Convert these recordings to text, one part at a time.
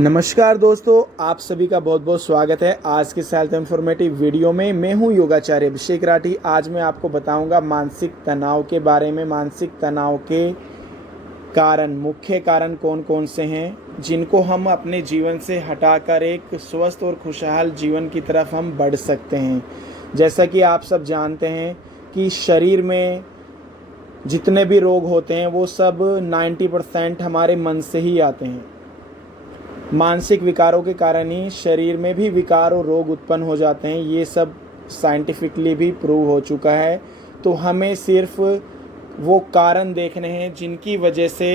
नमस्कार दोस्तों, आप सभी का बहुत बहुत स्वागत है आज के हेल्थ इन्फॉर्मेटिव वीडियो में। मैं हूं योगाचार्य अभिषेक राठी। आज मैं आपको बताऊंगा मानसिक तनाव के बारे में। मानसिक तनाव के मुख्य कारण कौन कौन से हैं जिनको हम अपने जीवन से हटाकर एक स्वस्थ और खुशहाल जीवन की तरफ हम बढ़ सकते हैं। जैसा कि आप सब जानते हैं कि शरीर में जितने भी रोग होते हैं वो सब 90% हमारे मन से ही आते हैं। मानसिक विकारों के कारण ही शरीर में भी विकार और रोग उत्पन्न हो जाते हैं। ये सब साइंटिफिकली भी प्रूव हो चुका है। तो हमें सिर्फ वो कारण देखने हैं जिनकी वजह से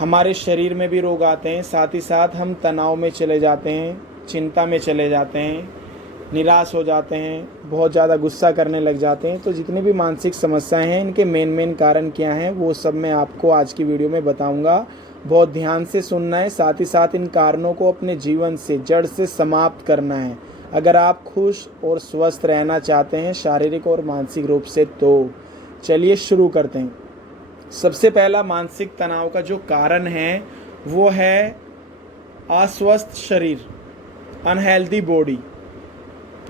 हमारे शरीर में भी रोग आते हैं, साथ ही साथ हम तनाव में चले जाते हैं, चिंता में चले जाते हैं, निराश हो जाते हैं, बहुत ज़्यादा गुस्सा करने लग जाते हैं। तो जितनी भी मानसिक समस्याएं हैं इनके मेन कारण क्या हैं वो सब मैं आपको आज की वीडियो में बताऊंगा। बहुत ध्यान से सुनना है, साथ ही साथ इन कारणों को अपने जीवन से जड़ से समाप्त करना है अगर आप खुश और स्वस्थ रहना चाहते हैं शारीरिक और मानसिक रूप से। तो चलिए शुरू करते हैं। सबसे पहला मानसिक तनाव का जो कारण है वो है अस्वस्थ शरीर, अनहेल्दी बॉडी।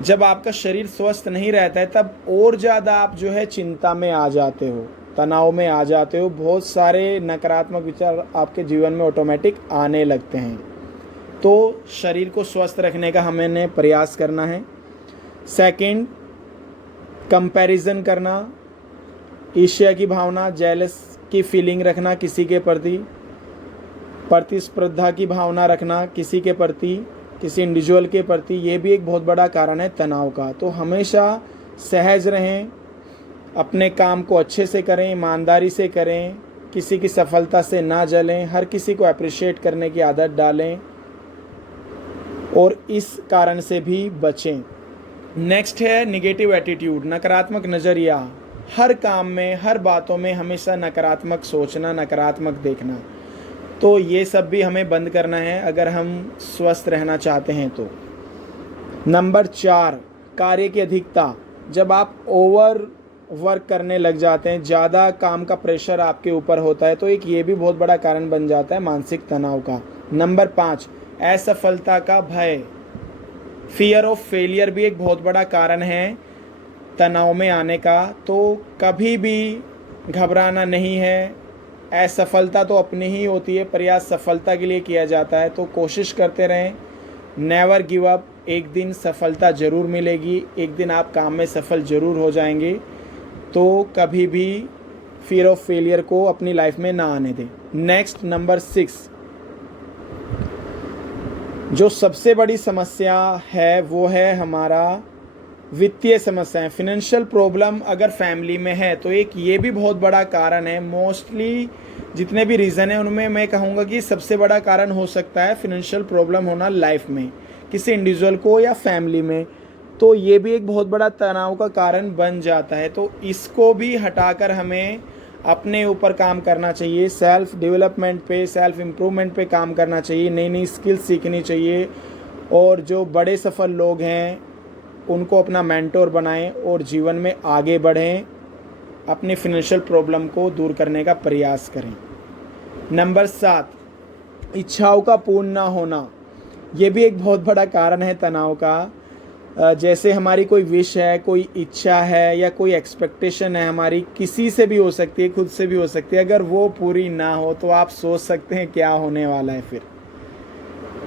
जब आपका शरीर स्वस्थ नहीं रहता है तब और ज़्यादा आप जो है चिंता में आ जाते हो, तनाव में आ जाते हो। बहुत सारे नकारात्मक विचार आपके जीवन में ऑटोमेटिक आने लगते हैं। तो शरीर को स्वस्थ रखने का हमें प्रयास करना है। सेकंड, कंपैरिजन करना, ईर्ष्या की भावना, जेलस की फीलिंग रखना किसी के प्रति, प्रतिस्पर्धा की भावना रखना किसी के प्रति, किसी इंडिविजुअल के प्रति, ये भी एक बहुत बड़ा कारण है तनाव का। तो हमेशा सहज रहें, अपने काम को अच्छे से करें, ईमानदारी से करें, किसी की सफलता से ना जलें, हर किसी को अप्रिशिएट करने की आदत डालें और इस कारण से भी बचें। नेक्स्ट है निगेटिव एटीट्यूड, नकारात्मक नज़रिया। हर काम में, हर बातों में हमेशा नकारात्मक सोचना, नकारात्मक देखना। तो ये सब भी हमें बंद करना है अगर हम स्वस्थ रहना चाहते हैं तो। नंबर 4, कार्य की अधिकता। जब आप ओवर वर्क करने लग जाते हैं, ज़्यादा काम का प्रेशर आपके ऊपर होता है तो एक ये भी बहुत बड़ा कारण बन जाता है मानसिक तनाव का। नंबर 5, असफलता का भय, फियर ऑफ फेलियर भी एक बहुत बड़ा कारण है तनाव में आने का। तो कभी भी घबराना नहीं है। असफलता तो अपनी ही होती है, प्रयास सफलता के लिए किया जाता है। तो कोशिश करते रहें, नेवर गिव अप। एक दिन सफलता ज़रूर मिलेगी, एक दिन आप काम में सफल ज़रूर हो जाएंगे। तो कभी भी फियर ऑफ फेलियर को अपनी लाइफ में ना आने दें। नेक्स्ट, नंबर 6, जो सबसे बड़ी समस्या है वो है हमारा वित्तीय समस्याएं, फिनेंशियल प्रॉब्लम। अगर फैमिली में है तो एक ये भी बहुत बड़ा कारण है। मोस्टली जितने भी रीज़न है उनमें मैं कहूँगा कि सबसे बड़ा कारण हो सकता है फिनेंशियल प्रॉब्लम होना लाइफ में, किसी इंडिविजुअल को या फैमिली में। तो ये भी एक बहुत बड़ा तनाव का कारण बन जाता है। तो इसको भी हटाकर हमें अपने ऊपर काम करना चाहिए, सेल्फ डेवलपमेंट पे, सेल्फ इम्प्रूवमेंट पे काम करना चाहिए, नई नई स्किल्स सीखनी चाहिए। और जो बड़े सफल लोग हैं उनको अपना मेंटोर बनाएं और जीवन में आगे बढ़ें, अपनी फिनेंशियल प्रॉब्लम को दूर करने का प्रयास करें। नंबर 7, इच्छाओं का पूर्ण ना होना। ये भी एक बहुत बड़ा कारण है तनाव का। जैसे हमारी कोई विश है, कोई इच्छा है या कोई एक्सपेक्टेशन है हमारी, किसी से भी हो सकती है, खुद से भी हो सकती है, अगर वो पूरी ना हो तो आप सोच सकते हैं क्या होने वाला है फिर।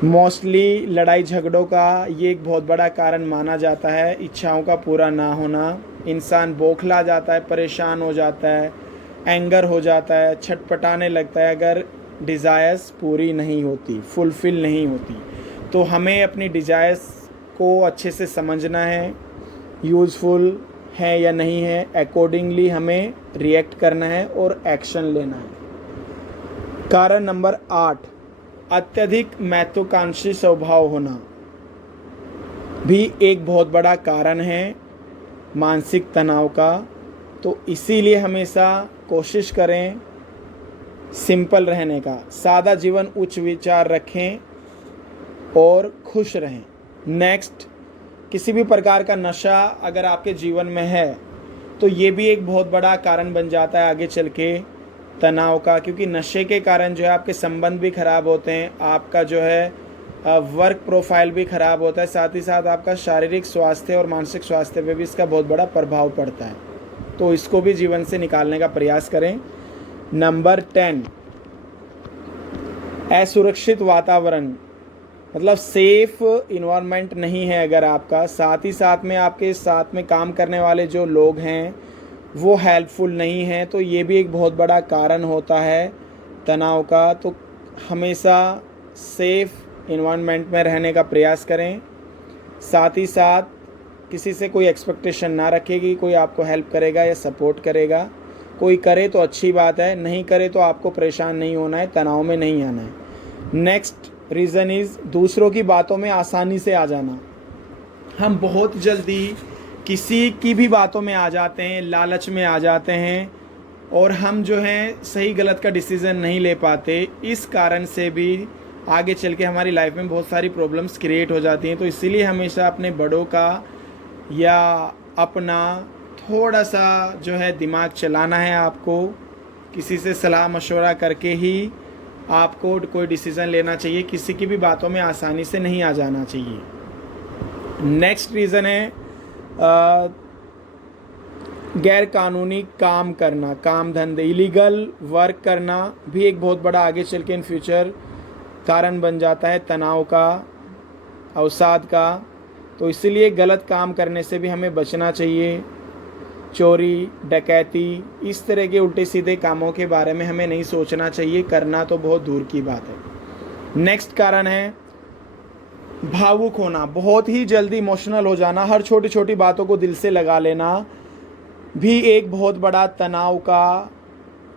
मोस्टली लड़ाई झगड़ों का ये एक बहुत बड़ा कारण माना जाता है। इच्छाओं का पूरा ना होना, इंसान बौखला जाता है, परेशान हो जाता है, एंगर हो जाता है, छटपटाने लगता है अगर डिज़ायर्स पूरी नहीं होती, फुलफ़िल नहीं होती। तो हमें अपनी डिज़ायर्स को अच्छे से समझना है, यूज़फुल है या नहीं है, अकॉर्डिंगली हमें रिएक्ट करना है और एक्शन लेना है। कारण नंबर 8, अत्यधिक महत्वाकांक्षी स्वभाव होना भी एक बहुत बड़ा कारण है मानसिक तनाव का। तो इसीलिए हमेशा कोशिश करें सिंपल रहने का, सादा जीवन, उच्च विचार रखें और खुश रहें। नेक्स्ट, किसी भी प्रकार का नशा अगर आपके जीवन में है तो ये भी एक बहुत बड़ा कारण बन जाता है आगे चल के तनाव का, क्योंकि नशे के कारण जो है आपके संबंध भी खराब होते हैं, आपका जो है वर्क प्रोफाइल भी खराब होता है, साथ ही साथ आपका शारीरिक स्वास्थ्य और मानसिक स्वास्थ्य पे भी इसका बहुत बड़ा प्रभाव पड़ता है। तो इसको भी जीवन से निकालने का प्रयास करें। नंबर 10, असुरक्षित वातावरण, मतलब सेफ इन्वायरमेंट नहीं है अगर आपका, साथ ही साथ में आपके साथ में काम करने वाले जो लोग हैं वो हेल्पफुल नहीं हैं, तो ये भी एक बहुत बड़ा कारण होता है तनाव का। तो हमेशा सेफ इन्वायरमेंट में रहने का प्रयास करें। साथ ही साथ किसी से कोई एक्सपेक्टेशन ना रखें कि कोई आपको हेल्प करेगा या सपोर्ट करेगा। कोई करे तो अच्छी बात है, नहीं करे तो आपको परेशान नहीं होना है, तनाव में नहीं आना है। नेक्स्ट रीज़न इज़ दूसरों की बातों में आसानी से आ जाना। हम बहुत जल्दी किसी की भी बातों में आ जाते हैं, लालच में आ जाते हैं, और हम जो हैं सही गलत का डिसीज़न नहीं ले पाते। इस कारण से भी आगे चल के हमारी लाइफ में बहुत सारी प्रॉब्लम्स क्रिएट हो जाती हैं। तो इसीलिए हमेशा अपने बड़ों का या अपना थोड़ा सा जो है दिमाग चलाना है आपको। किसी से सलाह मशवरा करके ही आपको कोई डिसीज़न लेना चाहिए, किसी की भी बातों में आसानी से नहीं आ जाना चाहिए। नेक्स्ट रीज़न है गैर कानूनी काम करना, काम धंधे, इलीगल वर्क करना भी एक बहुत बड़ा आगे चल के इन फ्यूचर कारण बन जाता है तनाव का, अवसाद का। तो इसीलिए गलत काम करने से भी हमें बचना चाहिए। चोरी, डकैती, इस तरह के उल्टे सीधे कामों के बारे में हमें नहीं सोचना चाहिए, करना तो बहुत दूर की बात है। नेक्स्ट कारण है भावुक होना, बहुत ही जल्दी इमोशनल हो जाना, हर छोटी छोटी बातों को दिल से लगा लेना भी एक बहुत बड़ा तनाव का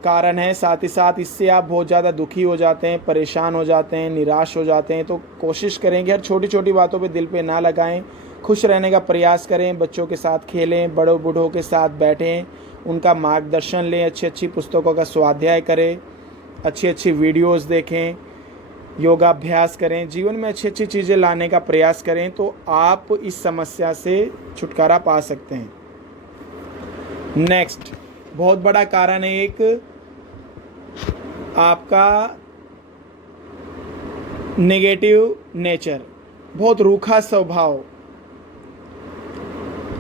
कारण है। साथ ही साथ इससे आप बहुत ज़्यादा दुखी हो जाते हैं, परेशान हो जाते हैं, निराश हो जाते हैं। तो कोशिश करें कि हर छोटी छोटी बातों पे दिल पे ना लगाएं, खुश रहने का प्रयास करें, बच्चों के साथ खेलें, बड़ों बूढ़ों के साथ बैठें, उनका मार्गदर्शन लें, अच्छी अच्छी पुस्तकों का स्वाध्याय करें, अच्छी अच्छी वीडियोज़ देखें, योगाभ्यास करें, जीवन में अच्छी अच्छी चीज़ें लाने का प्रयास करें, तो आप इस समस्या से छुटकारा पा सकते हैं। नेक्स्ट बहुत बड़ा कारण है एक आपका नेगेटिव नेचर, बहुत रूखा स्वभाव,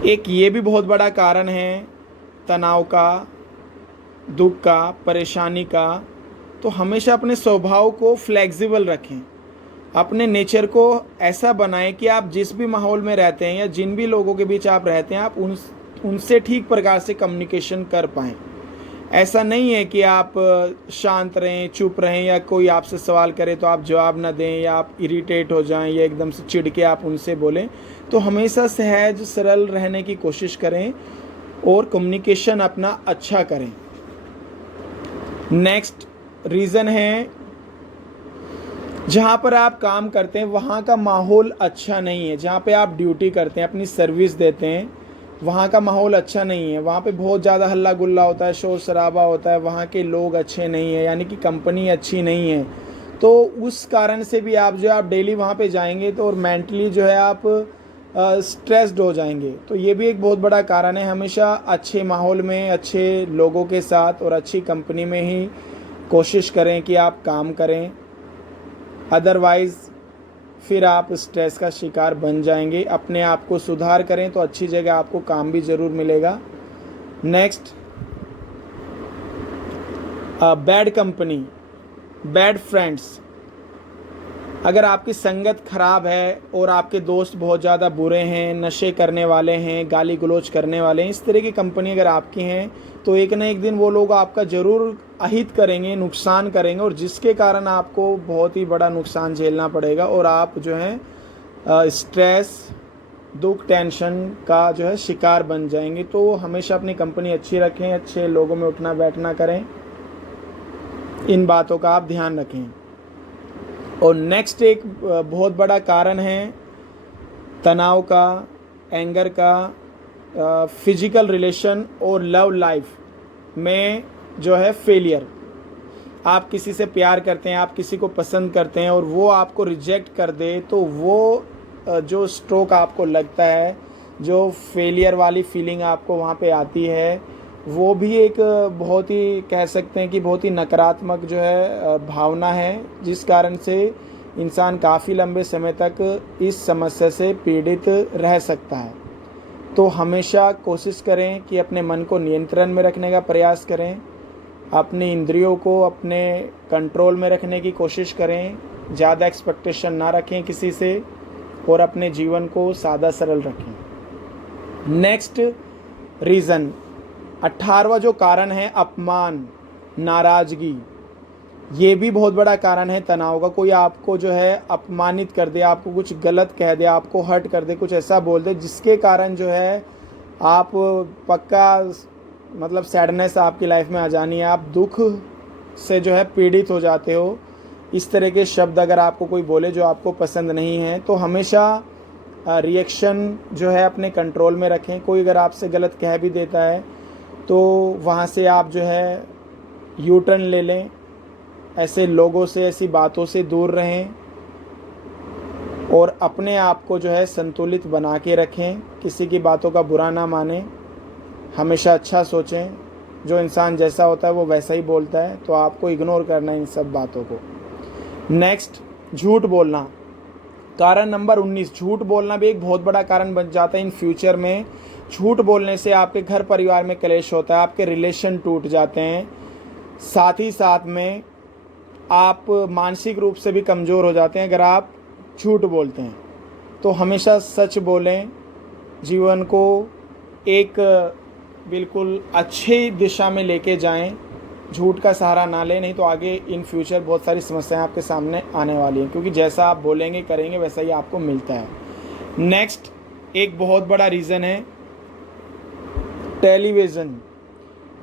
एक ये भी बहुत बड़ा कारण है तनाव का, दुख का, परेशानी का। तो हमेशा अपने स्वभाव को फ्लेक्सिबल रखें, अपने नेचर को ऐसा बनाएं कि आप जिस भी माहौल में रहते हैं या जिन भी लोगों के बीच आप रहते हैं, आप उनसे ठीक प्रकार से कम्युनिकेशन कर पाएँ। ऐसा नहीं है कि आप शांत रहें, चुप रहें, या कोई आपसे सवाल करे तो आप जवाब ना दें, या आप इरिटेट हो जाएं, या एकदम से चिढ़ के आप उनसे बोलें। तो हमेशा सहज सरल रहने की कोशिश करें और कम्युनिकेशन अपना अच्छा करें। नेक्स्ट रीज़न है जहाँ पर आप काम करते हैं वहाँ का माहौल अच्छा नहीं है। जहाँ पे आप ड्यूटी करते हैं, अपनी सर्विस देते हैं, वहाँ का माहौल अच्छा नहीं है। वहाँ पे बहुत ज़्यादा हल्ला गुल्ला होता है, शोर शराबा होता है, वहाँ के लोग अच्छे नहीं हैं, यानी कि कंपनी अच्छी नहीं है। तो उस कारण से भी आप डेली वहाँ पे जाएंगे तो और मेंटली जो है आप स्ट्रेस्ड हो जाएंगे। तो ये भी एक बहुत बड़ा कारण है। हमेशा अच्छे माहौल में, अच्छे लोगों के साथ और अच्छी कंपनी में ही कोशिश करें कि आप काम करें, अदरवाइज़ फिर आप स्ट्रेस का शिकार बन जाएंगे। अपने आप को सुधार करें तो अच्छी जगह आपको काम भी ज़रूर मिलेगा। Next bad company, bad friends, अगर आपकी संगत खराब है और आपके दोस्त बहुत ज़्यादा बुरे हैं, नशे करने वाले हैं, गाली गलौज करने वाले हैं, इस तरह की कंपनी अगर आपकी हैं तो एक ना एक दिन वो लोग आपका ज़रूर अहित करेंगे, नुकसान करेंगे, और जिसके कारण आपको बहुत ही बड़ा नुकसान झेलना पड़ेगा और आप जो है स्ट्रेस, दुख, टेंशन का जो है शिकार बन जाएंगे। तो हमेशा अपनी कंपनी अच्छी रखें, अच्छे लोगों में उठना बैठना करें, इन बातों का आप ध्यान रखें। और नेक्स्ट एक बहुत बड़ा कारण है तनाव का, एंगर का, फिजिकल रिलेशन और लव लाइफ में जो है फेलियर। आप किसी से प्यार करते हैं, आप किसी को पसंद करते हैं और वो आपको रिजेक्ट कर दे, तो वो जो स्ट्रोक आपको लगता है, जो फेलियर वाली फीलिंग आपको वहाँ पे आती है, वो भी एक बहुत ही कह सकते हैं कि बहुत ही नकारात्मक जो है भावना है, जिस कारण से इंसान काफ़ी लंबे समय तक इस समस्या से पीड़ित रह सकता है। तो हमेशा कोशिश करें कि अपने मन को नियंत्रण में रखने का प्रयास करें, अपनी इंद्रियों को अपने कंट्रोल में रखने की कोशिश करें, ज़्यादा एक्सपेक्टेशन ना रखें किसी से और अपने जीवन को सादा सरल रखें। नेक्स्ट रीज़न 18वां जो कारण है अपमान, नाराज़गी। ये भी बहुत बड़ा कारण है तनाव का। कोई आपको जो है अपमानित कर दे, आपको कुछ गलत कह दे, आपको हर्ट कर दे, कुछ ऐसा बोल दे जिसके कारण जो है आप पक्का मतलब सैडनेस आपकी लाइफ में आ जानी है, आप दुख से जो है पीड़ित हो जाते हो। इस तरह के शब्द अगर आपको कोई बोले जो आपको पसंद नहीं है, तो हमेशा रिएक्शन जो है अपने कंट्रोल में रखें। कोई अगर आपसे गलत कह भी देता है तो वहाँ से आप जो है यू टर्न ले लें, ऐसे लोगों से, ऐसी बातों से दूर रहें और अपने आप को जो है संतुलित बना के रखें। किसी की बातों का बुरा ना मानें, हमेशा अच्छा सोचें। जो इंसान जैसा होता है वो वैसा ही बोलता है, तो आपको इग्नोर करना है इन सब बातों को। नेक्स्ट, झूठ बोलना। कारण नंबर 19, झूठ बोलना भी एक बहुत बड़ा कारण बन जाता है इन फ्यूचर में। झूठ बोलने से आपके घर परिवार में क्लेश होता है, आपके रिलेशन टूट जाते हैं, साथ ही साथ में आप मानसिक रूप से भी कमज़ोर हो जाते हैं अगर आप झूठ बोलते हैं। तो हमेशा सच बोलें, जीवन को एक बिल्कुल अच्छी दिशा में लेके जाएं, झूठ का सहारा ना लें, नहीं तो आगे इन फ्यूचर बहुत सारी समस्याएं आपके सामने आने वाली हैं, क्योंकि जैसा आप बोलेंगे करेंगे वैसा ही आपको मिलता है। नेक्स्ट, एक बहुत बड़ा रीज़न है टेलीविज़न,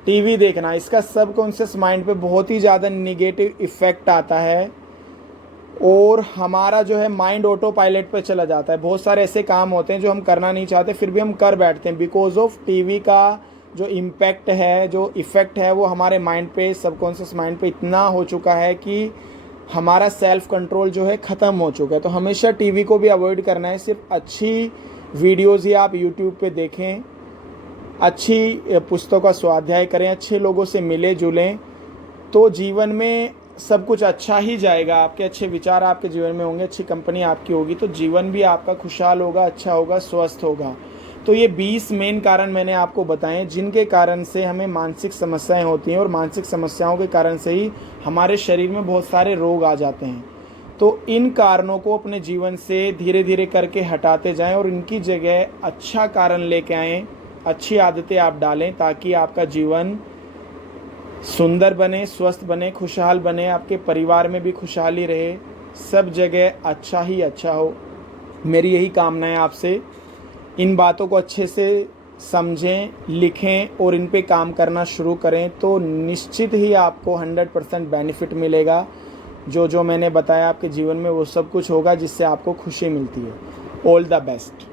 टीवी देखना। इसका सबकॉन्शियस माइंड पे बहुत ही ज़्यादा निगेटिव इफ़ेक्ट आता है और हमारा जो है माइंड ऑटो पायलट पे चला जाता है। बहुत सारे ऐसे काम होते हैं जो हम करना नहीं चाहते फिर भी हम कर बैठते हैं, बिकॉज ऑफ टीवी का जो इम्पैक्ट है, जो इफ़ेक्ट है, वो हमारे माइंड पे, सबकॉन्शियस माइंड पे इतना हो चुका है कि हमारा सेल्फ कंट्रोल जो है ख़त्म हो चुका है। तो हमेशा टीवी को भी अवॉइड करना है, सिर्फ अच्छी वीडियोज़ ही आप यूट्यूब पे देखें, अच्छी पुस्तकों का स्वाध्याय करें, अच्छे लोगों से मिले जुलें, तो जीवन में सब कुछ अच्छा ही जाएगा। आपके अच्छे विचार आपके जीवन में होंगे, अच्छी कंपनी आपकी होगी, तो जीवन भी आपका खुशहाल होगा, अच्छा होगा, स्वस्थ होगा। तो ये 20 मेन कारण मैंने आपको बताए जिनके कारण से हमें मानसिक समस्याएं होती हैं और मानसिक समस्याओं के कारण से ही हमारे शरीर में बहुत सारे रोग आ जाते हैं। तो इन कारणों को अपने जीवन से धीरे धीरे करके हटाते जाएं और इनकी जगह अच्छा कारण लेके आएँ, अच्छी आदतें आप डालें, ताकि आपका जीवन सुंदर बने, स्वस्थ बने, खुशहाल बने, आपके परिवार में भी खुशहाली रहे, सब जगह अच्छा ही अच्छा हो। मेरी यही कामना है आपसे। इन बातों को अच्छे से समझें, लिखें और इन पे काम करना शुरू करें, तो निश्चित ही आपको 100% बेनिफिट मिलेगा। जो मैंने बताया आपके जीवन में वो सब कुछ होगा जिससे आपको खुशी मिलती है। All the best.